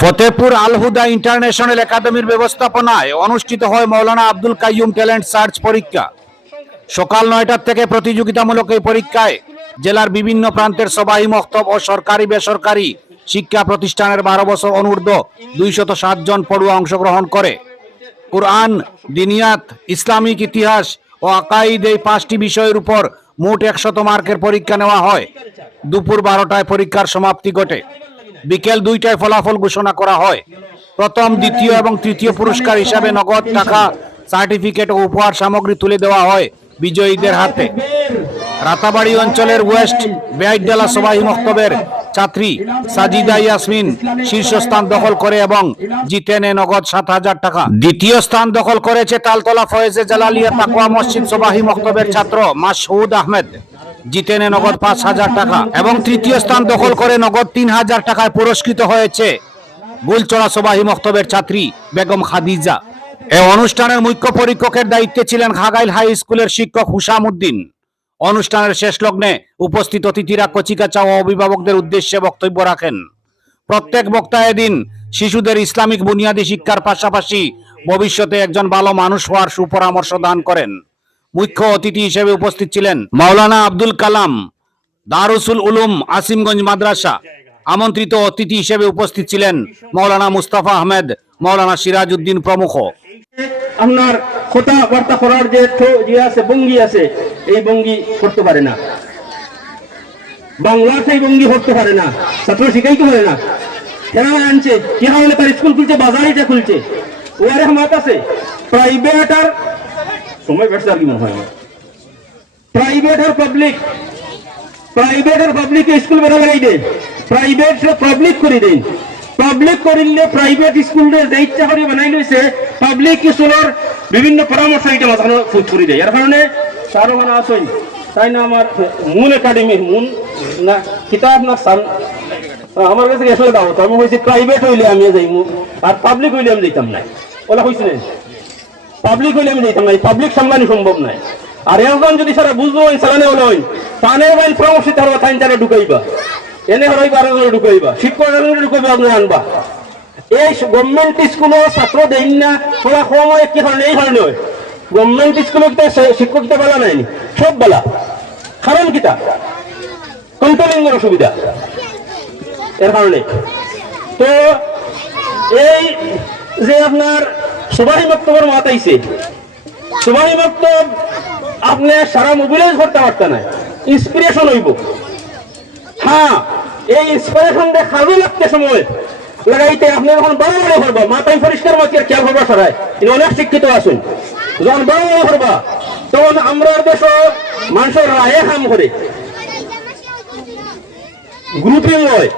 ফতেপুর আল Huda international একাডেমির ব্যবস্থাপনায় অনুষ্ঠিত হয় মৌলানা আব্দুল কাইয়ুম ট্যালেন্ট সার্চ পরীক্ষা। সকাল 9টা থেকে প্রতিযোগিতামূলক এই পরীক্ষায় জেলার বিভিন্ন প্রান্তের সবাই মক্তব ও সরকারি বেসরকারি শিক্ষা প্রতিষ্ঠানের 12 বছর অনূর্ধ্ব 207 জন পড়ুয়া অংশগ্রহণ করে। কুরআন, দিনিয়াত, ইসলামিক ইতিহাস ও আকাইদ এই 5টি বিষয়ের উপর মোট 100 মার্কের পরীক্ষা নেওয়া হয়। দুপুর 12টায় পরীক্ষার সমাপ্তি ঘটে। বিকেল 2টায় ফলাফল ঘোষণা করা হয়। প্রথম, দ্বিতীয় এবং তৃতীয় পুরস্কার হিসাবে নগদ টাকা, সার্টিফিকেট ও উপহার সামগ্রী তুলে দেওয়া হয় বিজয়ীদের হাতে। রাতাবাড়ি অঞ্চলের ওয়েস্ট বেআইডালা সবাই মক্তবের ছাত্রী সাজিদা ইয়াসমিন শীর্ষস্থান দখল করে এবং জিতে নেয় নগদ 7,000 টাকা। দ্বিতীয় স্থান দখল করেছে তালতলা ফয়েজে জালালিয়া তাকওয়া মসজিদ সবাহি মক্তবের ছাত্র মাসউদ আহমেদ, জিতে নেয় নগদ 5,000 টাকা। এবং তৃতীয় স্থান দখল করে নগদ 3,000 টাকায় পুরস্কৃত হয়েছে গুলচড়া সবাহি মক্তবের ছাত্রী বেগম খাদিজা। এই অনুষ্ঠানের মুখ্য পরীক্ষকের দায়িত্বে ছিলেন খাগাইল হাই স্কুলের শিক্ষক হুসাম উদ্দিন। অনুষ্ঠানের শেষ লগ্নে উপস্থিত অতিথিরা কচিকাচা ও অভিভাবকদের উদ্দেশ্যে বক্তব্য রাখেন। প্রত্যেক বক্তা এদিন শিশুদের ইসলামিক বুনিয়াদী শিক্ষার পাশাপাশি ভবিষ্যতে একজন ভালো মানুষ হওয়ার সুপরামর্শ দান করেন। মুখ্য অতিথি হিসেবে উপস্থিত ছিলেন মাওলানা আব্দুল কালাম, দারুসুল উলুম আসিমগঞ্জ মাদ্রাসা। আমন্ত্রিত অতিথি হিসেবে উপস্থিত ছিলেন মাওলানা মুস্তাফা আহমেদ, মাওলানা সিরাজ উদ্দিন প্রমুখ। আপনার কথাবার্তা করার যে আছে ভঙ্গি আছে, এই ভঙ্গি করতে পারে না, বাংলার সেই ভঙ্গি করতে পারে না, ছাত্র শিখাইতে পারে না। কেন আনছে কি হলে তার স্কুল খুলছে, বাজারিটা খুলছে, ওয়ারে হামাত আছে। প্রাইভেট আর সময় ব্যবসা কি মনে হয়, প্রাইভেট আর পাবলিক স্কুল বেড়াবেড়াই দেন, প্রাইভেট পাবলিক করে দেন। পাবলিক করিলে প্রাইভেট স্কুলের যে ইচ্ছা করে বানাই লইছে, পাবলিক স্কুলের বিভিন্ন পরামর্শ এটা মাথানো ফুট করে দেয়। এর কারণে সারো মানে আসেন তাই না, আমার মূল একাডেমির মূল না কিতাব না আমার কাছে আসলে দাও, আমি হয়েছি প্রাইভেট হইলে আমি যাইমু, আর পাবলিক হইলে আমি যাইতাম না। ওলা হয়েছে না, পাবলিক হইলে আমি যাইতাম না, পাবলিক সামলানি সম্ভব নাই। আর এখন যদি সারা বুঝবো সালানে হলো তানে বাইল পরামর্শ তারা তাই তারা ঢুকাইবা, এনে হরাইবা আর ঢুকাইবা, শিক্ষক ঢুকাইবা, আপনি আনবা। এই গভর্নমেন্ট স্কুলে ছাত্র দেন না, সবাই সময় কি কারণে এই কারণে হয় গভর্নমেন্ট স্কুলে শিক্ষক কিতা বলা নাই, সব বলা। কারণ কিতা কন্ট্রোলিং এর অসুবিধা, এর কারণে। তো এই যে আপনার সুবাহি মক্তবের মাত আইছে, সুবাহি মক্তব আপনি সারা মোবিলাইজ করতে পারতেন না, ইন্সপিরেশন হইব। হ্যাঁ, এই ইন্সপিরেশন খাবি লাগতে সময় লাগাইতে আপনি যখন বড় বড় করবা, মাথায় পরিষ্কার মাতিয়ে খেয়াল করবা, সরাই অনেক শিক্ষিত আছেন, যখন বড় বড় করবা তখন আমরা দেশ মানুষের রায়ে কাম করে গ্রুপিং হয়,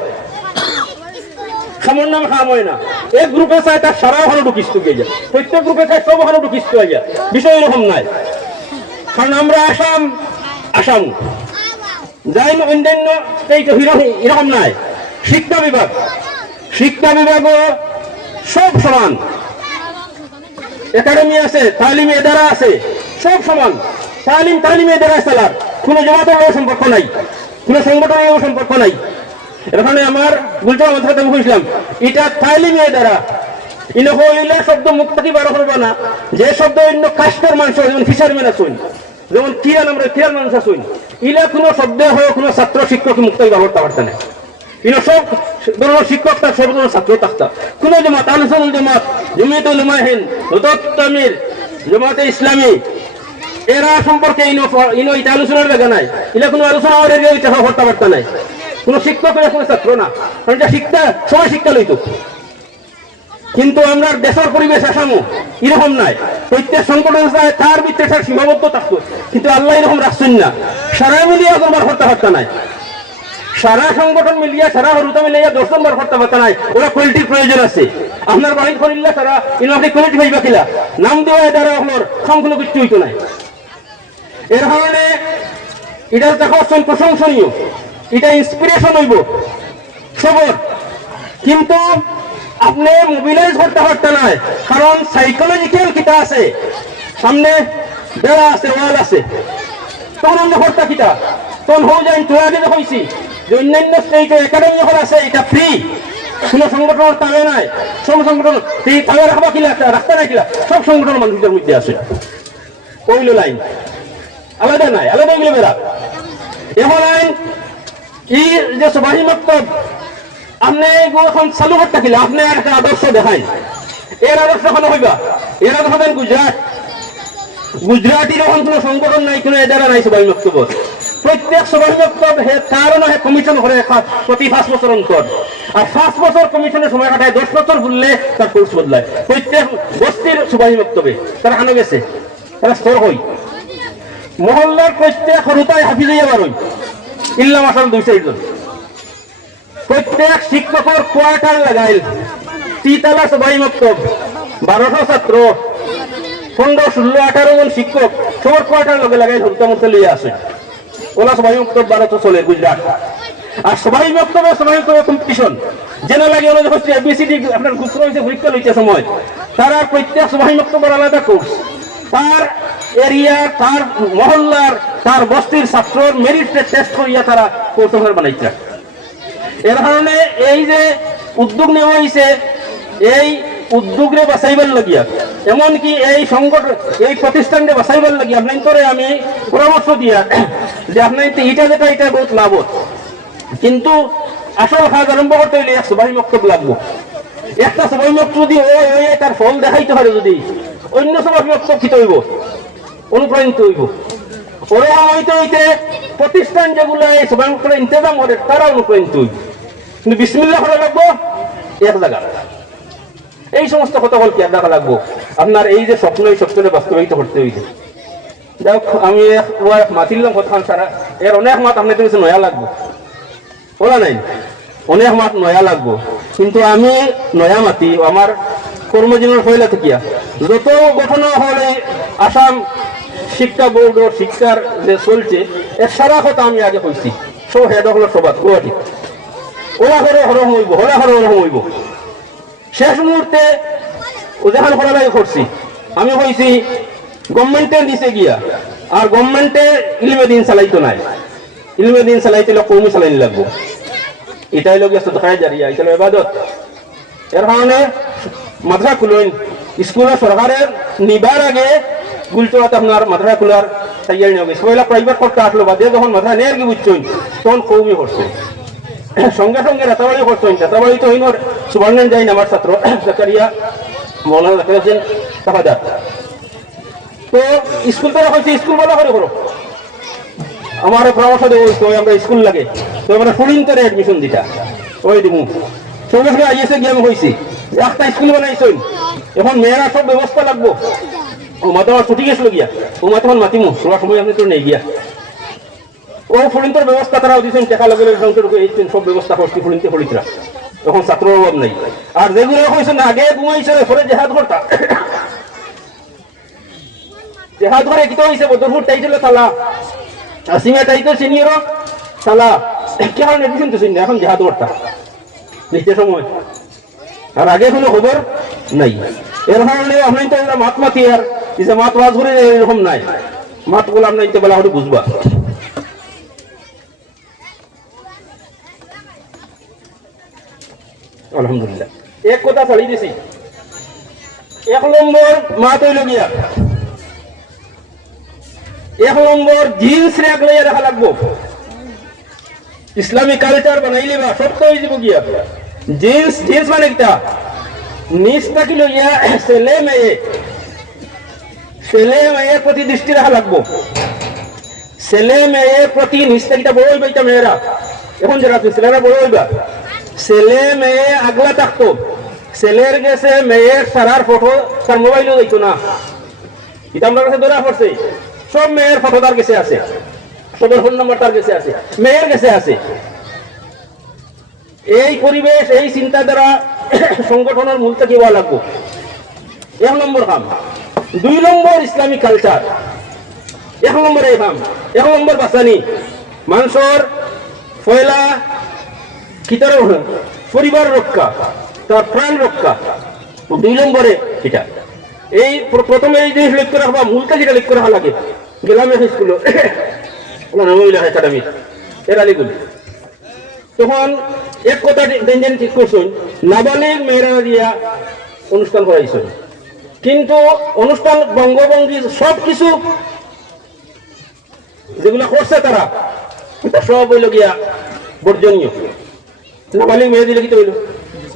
সমন্বয় কাম হয় না। এক গ্রুপে চাই তার সারা ওখানে ঢুকিস্ত হয়ে যায়, প্রত্যেক গ্রুপে চাই সব ওখানে ঢুকিস্ত হয়ে যায়। বিষয় এরকম নাই, কারণ আমরা আসাম যাই অন্যান্য এরকম নাই। শিক্ষা বিভাগও সব সমান, একাডেমি আছে, তালিম এদারা আছে, সব সমান। তালিম এদারা চালার কোনো জমাতের সম্পর্ক নাই, কোনো সংগঠনের সম্পর্ক নাই। এখানে আমার গুলচা মাথা বলছিলাম, এটা তালিম এদারা ইন হইলে শব্দ মুখ থেকে বার করবা না, যে শব্দ অন্য কাস্টের মানুষ, যেমন ফিশারম্যান আছেন, যেমন কিরান, আমরা কিরান মানুষ আছেন, ইলা কোনো শব্দ হয় কোনো ছাত্র শিক্ষক মুক্ত ব্যবহার করতে না। ইনো সব ধরনের শিক্ষক তার সব ধরনের ছাত্র থাকতা। কোনো জমাত, আনসারুল জামাত, জমিয়ত উলামা হিন্দ, হুদাত তামির, জামাতে ইসলামী, এরা সম্পর্কে ইনো এটা আলোচনার জায়গা নাই। ইলা কোনো আলোচনা আমাদের করতে পারত নাই, কোনো শিক্ষক কোনো ছাত্র না, কারণ এটা শিক্ষা সবাই শিক্ষা লইত। কিন্তু আমরা দেশের পরিবেশ আসামো এরকম নাই, প্রত্যেক সংগঠন তার ভিতরে তার সীমাবদ্ধ থাকতো, কিন্তু আল্লাহ এরকম রাখছেন না। সারা মিলিয়ে বার করতে পারত নাই, সারা সংগঠন মিলিয়ে সারা হরুতা মিলিয়ে 10 বার করতে পারত নাই। ওরা কোয়ালিটির প্রয়োজন আছে। আপনার বাড়ি করিল্লা সারা ইনকে কোয়ালিটি ভাইবা কিলা নাম দেওয়া দ্বারা আপনার সম্পূর্ণ কিছু হইতো নাই। এর কারণে এটা দেখা প্রশংসনীয়, এটা ইন্সপিরেশন হইব সবর, কিন্তু আপনি মোবিলাইজ করতে পারতে নাই, কারণ সাইকোলজিক্যাল কিতা আছে, সামনে দেওয়া আছে, ওয়াল আছে, তখন আমরা করতে কিতা তখন হয়ে যায়। তো আগে হয়েছি যে অন্যান্য স্টেটে একাডেমি যখন আছে এটা ফ্রি, কোনো সংগঠনের তালে নাই, সব সংগঠন তালে রাখবা কিলা রাস্তা নাই কিলা, সব সংগঠন মানুষের মধ্যে আছে। কইল লাইন আলাদা নাই, আলাদা গেলে বেড়া। এখন আইন ই যে সবাই মক্তব আপনি এখন চালু করতে কিলা, আপনি একটা আদর্শ দেখাই। এর আদর্শ কেন হইবা? এর আদর্শ দেন গুজরাটের এখন কোনো সংগঠন নাই, কোনো এদারা নাই সবাই মক্তব। প্রত্যেক সবাই মক্তব কারণ কমিশন করে প্রতি 5 বছর অন্তর, আর 5 বছর কমিশনের সময় কাটায়, 10 বছর বললে তার কোর্স বদলায়। প্রত্যেক বস্তির সবাই মক্তবে তারা আনো গেছে, তারা স্তর হই মহল্লার প্রত্যেক হরুতায় হাফিজাইয়া বার হই ইল্লা মাসাল 2-4 জন। প্রত্যেক শিক্ষকের কোয়ার্টার লাগাইল, 3 তলা সবাই মক্তব, 1200 ছাত্র, 15, 16, 18 জন শিক্ষক, সবার কোয়ার্টার লগে লাগাইল হরুতা মধ্যে লিয়ে আসে। ওলা সবাই মক্তব 12 চলে গুজরাট। আর সবাই মক্তবে কম্পিটিশন জেনা লাগে ওরা যখন এবিসিডি আপনার গুপ্ত হয়েছে পরীক্ষা লইতে সময়, তারা প্রত্যেক সবাই মক্তবের আলাদা কোর্স, তার এরিয়া, তার মহল্লার, তার বস্তির ছাত্রর মেরিট টেস্ট করিয়া তারা কোর্স বানাইছে। এর কারণে এই যে উদ্যোগ নেওয়া হয়েছে, এই উদ্যোগে বাঁচাইবার লাগিয়া, এমনকি এই সংগঠন এই প্রতিষ্ঠানকে বাঁচাইবার লাগিয়া আপনার করে আমি পরামর্শ দিয়া যে আপনার এটা যেটা এটা বহুত লাভ, কিন্তু আসল কাজ আরম্ভ করতে হইলে এক সবাই মক্তব লাগবো। একটা সবাই মক্তব যদি ওই তার ফল দেখাইতে পারে, যদি অন্য সবাই মক্তব খিতে হইব, অনুপ্রাণিত হইব। ওরা হইতে হইতে প্রতিষ্ঠান যেগুলো এই সবাই মক্তবের ইন্তজাম করে তারা অনুপ্রাণিত হইব। কিন্তু বিসমিল্লাহ করা লাগবো এক জায়গা। এই সমস্ত কথা বল কি আর দেখা লাগবো আপনার এই যে স্বপ্ন, এই স্বপ্নে বাস্তবায়িত করতে হইছে। যাই হোক, আমি মাতিলাম কথা সারা, এর অনেক মাত আপনার কাছে নয়া লাগবো, বলা নাই অনেক মাত নয়া লাগবো, কিন্তু আমি নয়া মাতি আমার কর্মজীবনের ফয়লা থাকিয়া যত ঘটনা হলে আসাম শিক্ষা বোর্ডের শিক্ষার যে চলছে এর সারা কথা আমি আগে কইছি। সব হেড হলো সবাত গুয়াহাটি ওরা করে হরম হইব, হরা হরে হরম হইব। শেষ মুহূর্তে ওজাহান করা লাগে করছি, আমি কইছি গভর্নমেন্টের দিছে গিয়া, আর গভর্নমেন্টে ইলমে দিন চালাইতো নাই, ইলমে দিন চালাইতে কৌমি চালাইনি লাগবো। এটাই লোক সদকায় জারিয়া, এটা ইবাদত। এর কারণে মাদ্রাসা খুলইন, স্কুলের সরকারের নিবার আগে গুলটোয়াত আপনার মাদ্রাসা খোলার তৈরি নিয়ে গেছে। পয়লা প্রাইভেট করতে আসলো, বাদে যখন মাদ্রাসা নেয়ার কি বুঝছেন তখন কৌমি করছে, সঙ্গে সঙ্গে রাতাবাড়ি করছেন। রাতাবাড়ি তো হইন সুবর্ণেন যাইন আমার ছাত্র জাকারিয়া মৌলানা জাকির হোসেন তাফাদার। তো স্কুল তো হয়েছে, স্কুল বলা করে করো, আমার পরামর্শ দেবো আমরা স্কুল লাগে, তো আমরা ফুলিন্তরে এডমিশন দিতা ওই দিব। সঙ্গে সঙ্গে আইএসে গিয়ে আমি হয়েছি একটা স্কুল বানাইছেন, এখন মেয়েরা সব ব্যবস্থা লাগবো। ও মাথা আমার ছুটি গেছিল গিয়া, ও মাথা আমার মাতিমু তোমার সময় আপনি তো নেই গিয়া, ও ফুলিন্তর ব্যবস্থা তারাও দিচ্ছেন, টেকা লগে সব ব্যবস্থা করছি ফুলিন্তে ফলিতরা, এখন ছাত্রের অভাব নাই। আর যেগুলো হয়েছেন আগে ঘুমাইছে পরে জেহাদ করতা, জেহাদ করে কি তো হয়েছে বদরপুর টাইটেল তালা, আসিমা টাইটেল সিনিয়র তালা, কেমন এডমিশন তো চিনি এখন জেহাদ করতা নিতে সময়, আর আগে কোনো খবর নাই। এর কারণে আপনার তো মাত মাতি আর যে মাত ওয়াজ করে এরকম নাই, মাত গুলো আপনার বেলা হলে বুঝবা। আলহামদুলিল্লাহ এক কথা ছাড়ি দিছি, 1 নম্বর মাত হইল গিয়া, 1 নম্বর জিন্স রেখ লইয়া রাখা লাগবো। ইসলামিক কালচার বানাইলে বা সত্য হয়ে যাব গিয়া জিন্স, জিন্স মানে কিটা নিচ থাকি লইয়া ছেলে মেয়ে প্রতি দৃষ্টি রাখা লাগবো। ছেলে মেয়ের প্রতি নিচ থাকিটা বড় হইবা, এটা মেয়েরা এখন যারা ছেলেরা বড় হইবা, ছেলে মেয়ে আগলা থাকতো, ছেলের গেছে মেয়ের সারার ফটো তার মোবাইলও দেখতো না, এটা আমার কাছে ধরা পড়ছে। সব মেয়ের ফটো তার কাছে আছে, সবার ফোন নাম্বার তার কাছে আছে, মেয়ের কাছে আছে। এই পরিবেশ, এই চিন্তাধারা সংগঠনের মূল থেকে হওয়া লাগবো, 1 নম্বর কাম। 2 নম্বর ইসলামিক কালচার, 1 নম্বর এই কাম। 1 নম্বর বাঁচানি মানুষের পয়লা কিতার পরিবার রক্ষা, তার প্রাণ রক্ষা। 2 নম্বরে এটা এই প্রথমে এই জিনিস লক্ষ্য রাখবা, মূলটা যেটা লক্ষ্য রাখা লাগে। গেলাম স্কুল একাডেমি এর আলিগুলি, তখন এক কথা ডেঞ্জার ঠিক করছেন, নাবালিগ মেয়েরা দিয়া অনুষ্ঠান করাইছেন, কিন্তু অনুষ্ঠান বঙ্গভঙ্গি সব কিছু যেগুলো করছে তারা এটা সব হইল গিয়া বর্জনীয়। নাবালিগ মেয়ে দিলে কি হইল?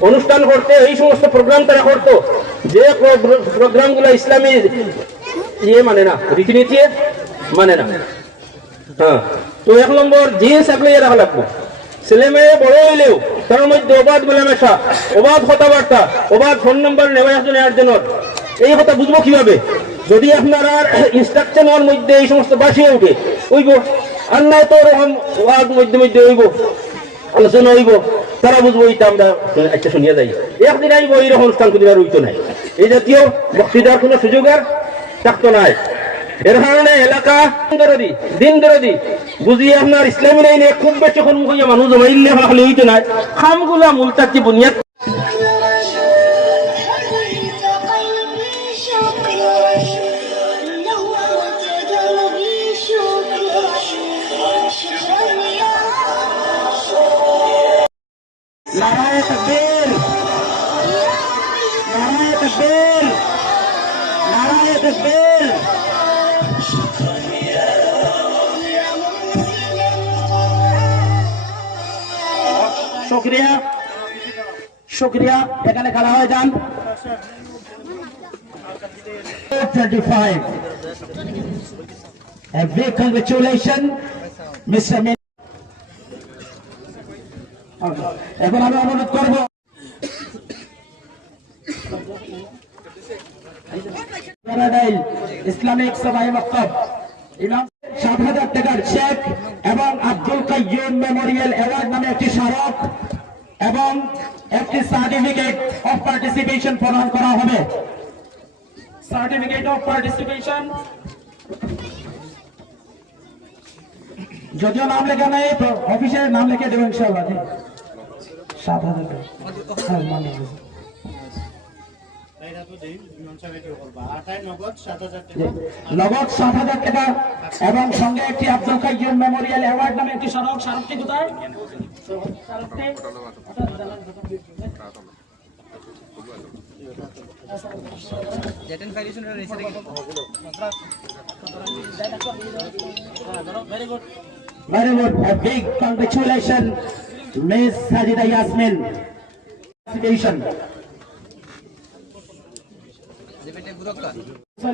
অনুষ্ঠান করতে এই সমস্ত প্রোগ্রাম তারা করতো যে প্রোগ্রাম গুলো ইসলামী ইয়ে মানে না, রীতিনীতি মানে না। হ্যাঁ, তো 1 নম্বর জিন্স আপনি রাখা লাগবো। ছেলে মেয়ে বড় হইলেও তার মধ্যে অবাধ মেলামেশা, অবাধ কথাবার্তা, অবাধ ফোন নম্বর নেওয়া নেওয়ার জন্য এই কথা বুঝবো কিভাবে? যদি আপনারা ইনস্ট্রাকশনের মধ্যে এই সমস্ত বাসিয়ে উঠে হইব, আর নাই তো ওরকম মধ্যে মধ্যে হইব, আলোচনা হইব, তারা বুঝবো এইটা আমরা একটা শুনিয়া যাই। একদিন আইব এইরকম অনুষ্ঠান কোনো আর হইতো নাই, এই জাতীয় বক্তৃতার কোনো সুযোগ আর থাকতো নাই। এর কারণে এলাকা দিন দরদি বুঝিয়ে আপনার ইসলামী লাইনে খুব বেশি সম্মুখ হইয়া মানুষ জমাইলে খালি হইতো নাই, খামগুলা মূলতার যে বুনিয়াদ নারায়ে তাকবীর, নারায়ে তাকবীর, নারায়ে তাকবীর। শুকরিয়া, শুকরিয়া, এখানে খাড়া হয়ে যান। 25 a big congratulation Mr. এখন আমি অনুরোধ করব ইসলামিক সভায় মক্তব ইমাম 7,000 টাকার চেক এবং আব্দুল কাইয়ুম মেমোরিয়াল অ্যাওয়ার্ড নামে একটি স্মারক এবং একটি সার্টিফিকেট অফ পার্টিসিপেশন প্রদান করা হবে। সার্টিফিকেট অফ পার্টিসিপেশন যদিও নাম লেখা নেই, অফিসের নাম লিখে দেবো ইনশাআল্লাহ। 7,000 টাকা নগদ 7,000 টাকা এবং সঙ্গে একটি আব্দুল কাইয়ুম মেমোরিয়াল অ্যাওয়ার্ড নামে একটি স্মারক। স্মারকটি কোথায়? Very good. A big congratulations, Miss Sajida Yasmin.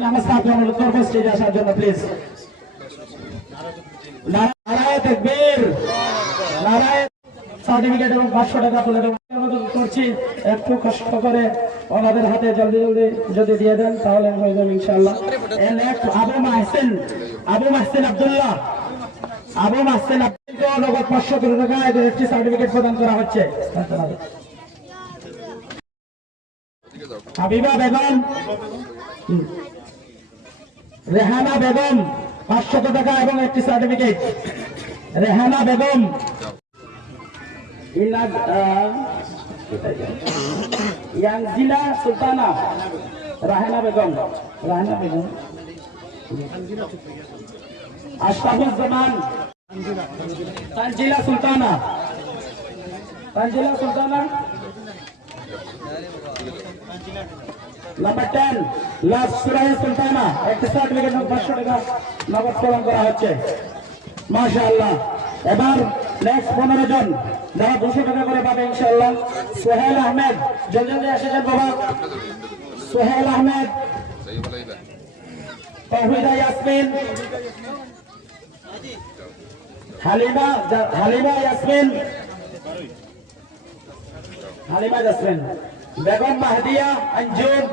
নমস্কার, অনুরোধ করবো স্টেজে আসার জন্য প্লিজ। নারায়ে তাকবীর, নারায়ে সার্টিফিকেট এবং 500 টাকা তুলে দেবো অনুরোধ করছি। একটু কষ্ট করে ওনাদের হাতে জলদি জলদি যদি দিয়ে দেন তাহলে হয়ে যাবে ইনশাআল্লাহ। আবু মাহসিন, আবু মাহসিন আব্দুল্লাহ, আবু মাহসিন আব্দুল্লাহ নগদ 500 টাকা এদের একটি সার্টিফিকেট প্রদান করা হচ্ছে। হাবিবা বেগম, রেহানা বেগম 500 টাকা এবং একটি সার্টিফিকেট। রেহানা বেগম, ইয়াংজিলা সুলতানা, রাহেনা বেগম, রাহেনা বেগম, আশরাফুজ্জামান, তানজিলা সুলতানা, তানজিলা সুলতানা। নাম্বার 10 লাভ সুরাইয়া সুলতানা, একটি সার্টিফিকেট 500 টাকা নগদ প্রদান করা হচ্ছে। মাশাআল্লাহ। এবার নেক্সট 15 জন যারা 200 টাকা করে পাবে ইনশাআল্লাহ। সোহেল আহমেদ, জলদি এসেছেন বাবা। সোহেল আহমেদ, তৌহিদা ইয়াসমিন, হালিমা ইয়াসমিন, হালিমা ইয়াসমিন, বেগম মাহদিয়া আঞ্জুম,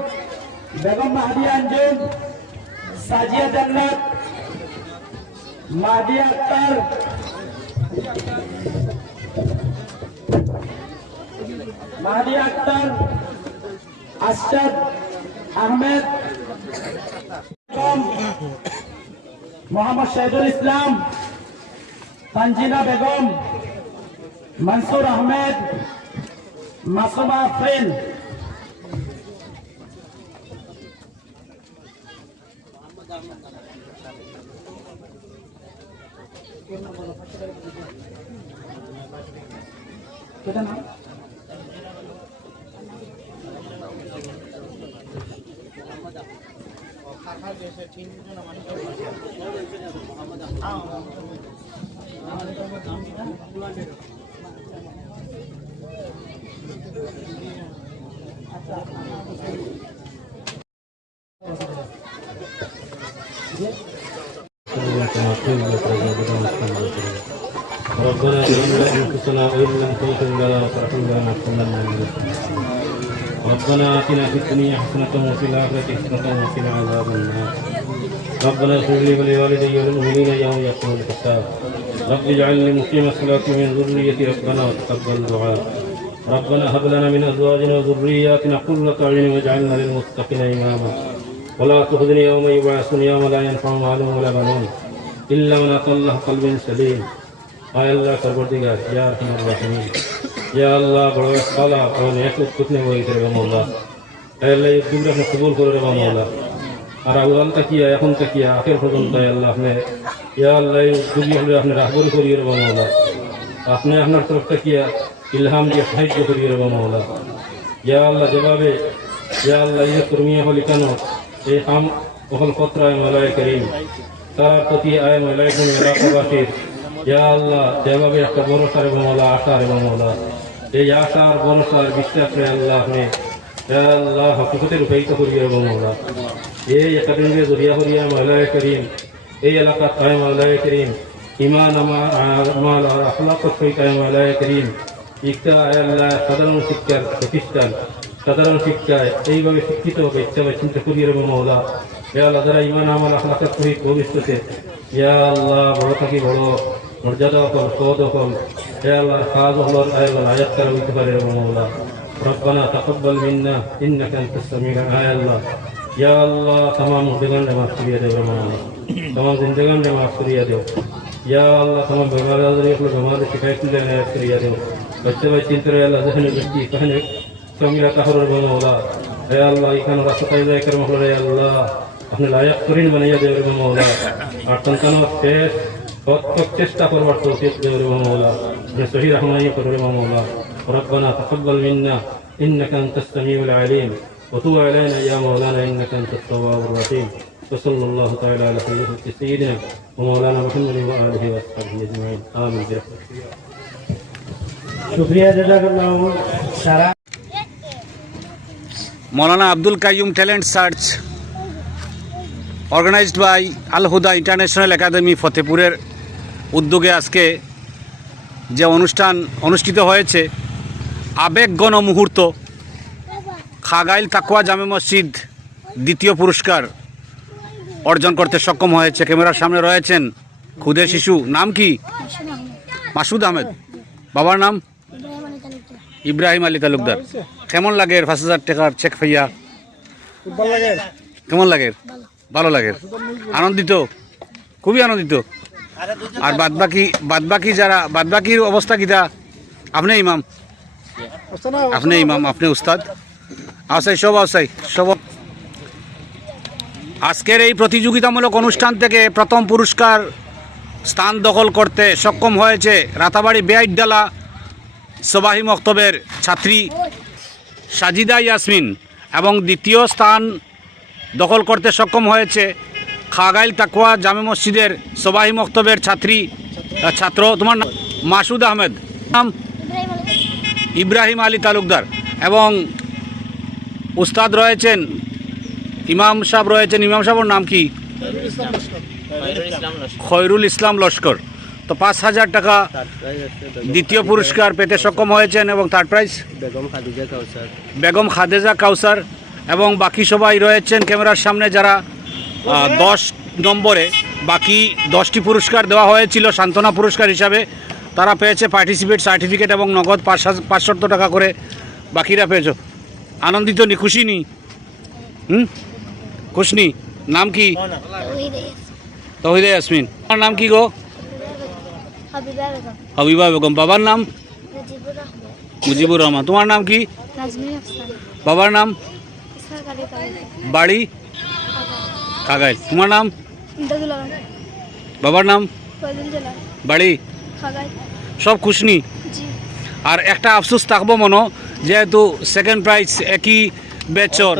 বেগম মাহদিয়া আঞ্জুম, সাজিয়া জান্নাত, মাহদিয়া আক্তার, মাহদিয়া আক্তার, আশরাফ আহমেদ, মোহাম্মদ শহীদুল ইসলাম, তানজিনা বেগম, মনসুর আহমেদ, মাসুমা আফরিন। ربنا إننا أنفسنا وإن لم تغفر لنا وترحمنا لنكونن من الخاسرين ربنا آتنا في الدنيا حسنة وفي الآخرة حسنة وقنا عذاب النار ربنا اغفر لي ولوالدي وللمؤمنين يوم يقوم الحساب رب اجعلني مقيم الصلاة من ذريتي ربنا وتقبل دعاء ربنا هب لنا من أزواجنا وذرياتنا قرة أعين واجعلنا للمتقين إماما ولا تخزني يوم يبعثون يوم لا ينفع مال ولا بنون إلا من أتى الله قلب سليم آय अल्लाह परवरदिगार या अरहमर राहिमीन या अल्लाह बड़ा साला और नेक कुतने हुए तेरे मौला आय अल्लाह ये दुनिया में कबूल करे रे मौला और अवल तक किया এখন तक किया आखिर পর্যন্ত आय अल्लाह ने या अल्लाह ये दुनिया में आपने रहबर करिए रे मौला आपने अपना तरफ तक किया इल्हाम दिया साहित्य करिए रे मौला या अल्लाह जवाबे या अल्लाह ये कुर्मिया हो लिखानो ये हम ওখান পত্র আয় মওলায়ে করিম তার প্রতি আয় মওলায়ে করিম এলাকাবাসীর ইয়া আল্লাহ যেভাবে একটা ভরসার এবং মওলা আশার এবং মওলা এই আশার ভরসার বিশ্বাসে আল্লাহ আপনি ইয়া আল্লাহ হকিকতে রূপায়িত করিয়ে এবং মওলা এই একাডেমির জরিয়া করিয়া মওলায়ে করিম এই এলাকার আয় মওলায়ে করিম ইমান আমাল আর আখলাকের সহিত আয় মওলায়ে করিম ইকটা আয় আল্লাহ সাধারণ শিক্ষার প্রতিষ্ঠান সাধারণ শিক্ষায় এইভাবে শিক্ষিত হবে ইচ্ছা বা চিন্তা করিয়ে এবং মওলা ইয়া আল্লাহ যারা ইমান আমাল আখলাকের সহিত ভবিষ্যতে ইয়া আল্লাহ বড় থাকি বড় মর্যাদা কল পদ কল ইয়া আল্লাহ কাজ হল আল্লাহ আয়াত করা হইতে পারে এবং মওলা ربنا تقبل منا انك انت السميع العليم الله يا الله تمام जिंदगान में माफ करिए दे मौला तमाम जिंदगान में माफ करिए दे या अल्लाह तमाम बीमार आदमी को बीमार शिकायत ले आया करिए दे बच्चे बच्चे इंतर अल्लाह जहन बच्ची कहने समीरा कहर मौला या अल्लाह इकान रास्ता जाय कर मौला या अल्लाह अपने लायक करीन बनाइए दे मौला और संतानों से बहुत चेष्टा करवार तौफीक दे मौला जे सही रहमानी कर मौला ربنا تقبل منا انك انت السميع العليم وتب علينا يا مولانا انك انت التواب الرحيم وصلى الله تعالى على سيدنا ومولانا محمد واله واصحابه اجمعين امين برحمتك शुक्रिया जज़ाकल्लाह सारा मौलाना Abdul Qayyum talent search organised by Al Huda international academy ফতেপুরের উদ্যোগে আজকে যে অনুষ্ঠান অনুষ্ঠিত হয়েছে আবেগঘন মুহূর্ত খাগাইল তাকওয়া জামে মসজিদ দ্বিতীয় পুরস্কার অর্জন করতে সক্ষম হয়েছে। ক্যামেরার সামনে রয়েছেন খুদে শিশু, নাম কি? মাসুদ আহমেদ। বাবার নাম? ইব্রাহিম আলী তালুকদার। কেমন লাগে ৫,০০০ টাকার চেক পাইয়া? কেমন লাগে? ভালো লাগে, আনন্দিত, খুবই আনন্দিত। আর বাদবাকির অবস্থা কিটা? আপনি ইমাম, আপনি উস্তাদ সব। আজকের এই প্রতিযোগিতামূলক অনুষ্ঠান থেকে প্রথম পুরস্কার স্থান দখল করতে সক্ষম হয়েছে রাতাবাড়ি বেআইডালা সবাহি মক্তবের ছাত্রী সাজিদা ইয়াসমিন এবং দ্বিতীয় স্থান দখল করতে সক্ষম হয়েছে খাগাইল তাকওয়া জামে মসজিদের সবাহি মক্তবের ছাত্র তোমার নাম? মাসুদ আহমেদ। নাম? ইব্রাহিম আলী তালুকদার। এবং উস্তাদ রয়েছেন, ইমাম সাহেব রয়েছেন। ইমাম সাহেবের নাম কি? খয়রুল ইসলাম লস্কর। তো ৫,০০০ টাকা দ্বিতীয় পুরস্কার পেতে সক্ষম হয়েছেন এবং থার্ড প্রাইজ বেগম খাদেজা কাউসার। এবং বাকি সবাই রয়েছেন ক্যামেরার সামনে যারা 10 নম্বরে, বাকি 10টি পুরস্কার দেওয়া হয়েছিল সান্ত্বনা পুরস্কার হিসাবে, তারা পেয়েছে পার্টিসিপেট সার্টিফিকেট এবং নগদ ৫০০ টাকা করে। বাকিরা পেয়েছ। আনন্দিত নি? খুশি নি? খুশনি? নাম কি? তৌহিদা ইয়াসমিন। তোমার নাম কি গো? হাবিবা বেগম। বাবার নাম? মুজিবুর রহমান। তোমার নাম কি? বাবার নাম? বাড়ি? খাগাইল। তোমার নাম? বাবার নাম? বাড়ি? সব খুশনি? আর একটা আফসোস থাকবো মনো, যেহেতু সেকেন্ড প্রাইজ একই ব্যাচর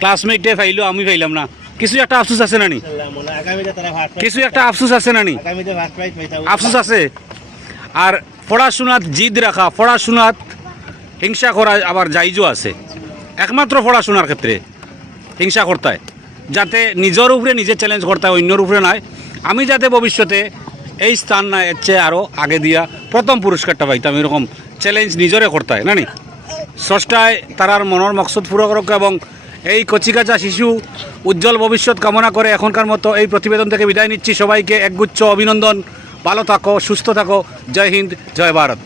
ক্লাসমেটে ফাইলো, আমি ফাইলাম না, কিছু একটা আফসোস আছে না নি? কিছু একটা আফসোস আছে না নি? আফসোস আছে। আর পড়াশোনাত জিদ রাখা, পড়াশোনাত হিংসা করা আবার জায়জও আছে। একমাত্র পড়াশোনার ক্ষেত্রে হিংসা করতায়, যাতে নিজের উপরে নিজে চ্যালেঞ্জ করতায়, অন্যর উপরে নয়। আমি যাতে ভবিষ্যতে এই স্থান না এর চেয়ে আরও আগে দিয়া প্রথম পুরস্কারটা পাইতাম, এরকম চ্যালেঞ্জ নিজরে করতায় না নি? স্রষ্টায় তারার মনের মকসদ পুরো করুক এবং এই কচিকাচা শিশু উজ্জ্বল ভবিষ্যৎ কামনা করে এখনকার মতো এই প্রতিবেদন থেকে বিদায় নিচ্ছি। সবাইকে একগুচ্ছ অভিনন্দন। ভালো থাকো, সুস্থ থাকো। জয় হিন্দ, জয় ভারত।